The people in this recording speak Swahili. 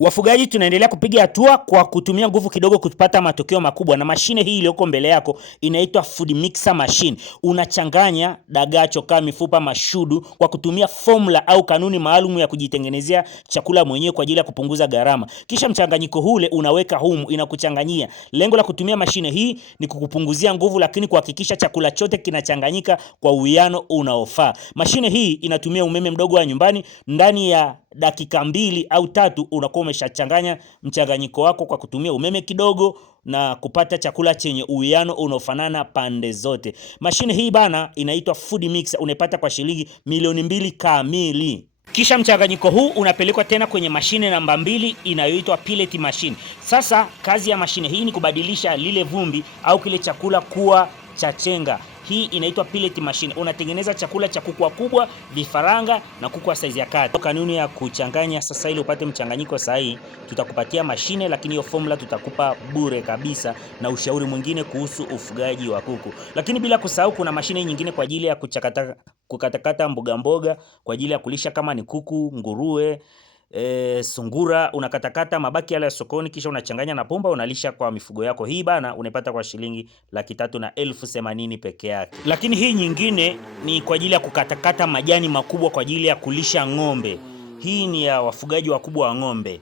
Wafugaji tunaendelea kupiga hatua kwa kutumia nguvu kidogo kupata matokeo makubwa, na mashine hii iliyoko mbele yako inaitwa food mixer machine. Unachanganya dagaa, chokaa, mifupa, mashudu kwa kutumia formula au kanuni maalum ya kujitengenezea chakula mwenyewe kwa ajili ya kupunguza gharama. Kisha mchanganyiko ule unaweka humu, inakuchanganyia. Lengo la kutumia mashine hii ni kukupunguzia nguvu, lakini kuhakikisha chakula chote kinachanganyika kwa uwiano unaofaa. Mashine hii inatumia umeme mdogo wa nyumbani. Ndani ya dakika 2 au 3 unakuwa umeshachanganya mchanganyiko wako kwa kutumia umeme kidogo na kupata chakula chenye uwiano unaofanana pande zote. Mashine hii bana inaitwa food mixer, unaipata kwa shilingi milioni 2 kamili. Kisha mchanganyiko huu unapelekwa tena kwenye mashine namba 2 inayoitwa pellet machine. Sasa kazi ya mashine hii ni kubadilisha lile vumbi au kile chakula kuwa cha chenga. Hii inaitwa pellet machine. Unatengeneza chakula cha kuku wakubwa, vifaranga na kuku wa size ya kati. Kanuni ya kuchanganya sasa, ili upate mchanganyiko sahihi, tutakupatia mashine, lakini hiyo formula tutakupa bure kabisa, na ushauri mwingine kuhusu ufugaji wa kuku. Lakini bila kusahau kuna mashine nyingine kwa ajili ya kukatakata mboga kwa ajili ya kulisha, kama ni kuku, nguruwe, sungura. Unakatakata mabaki yale ya sokoni, kisha unachanganya na pumba, unalisha kwa mifugo yako. Hii bana unaipata kwa shilingi 380,000 peke yake. Lakini hii nyingine ni kwa ajili ya kukatakata majani makubwa kwa ajili ya kulisha ng'ombe. Hii ni ya wafugaji wakubwa wa ng'ombe.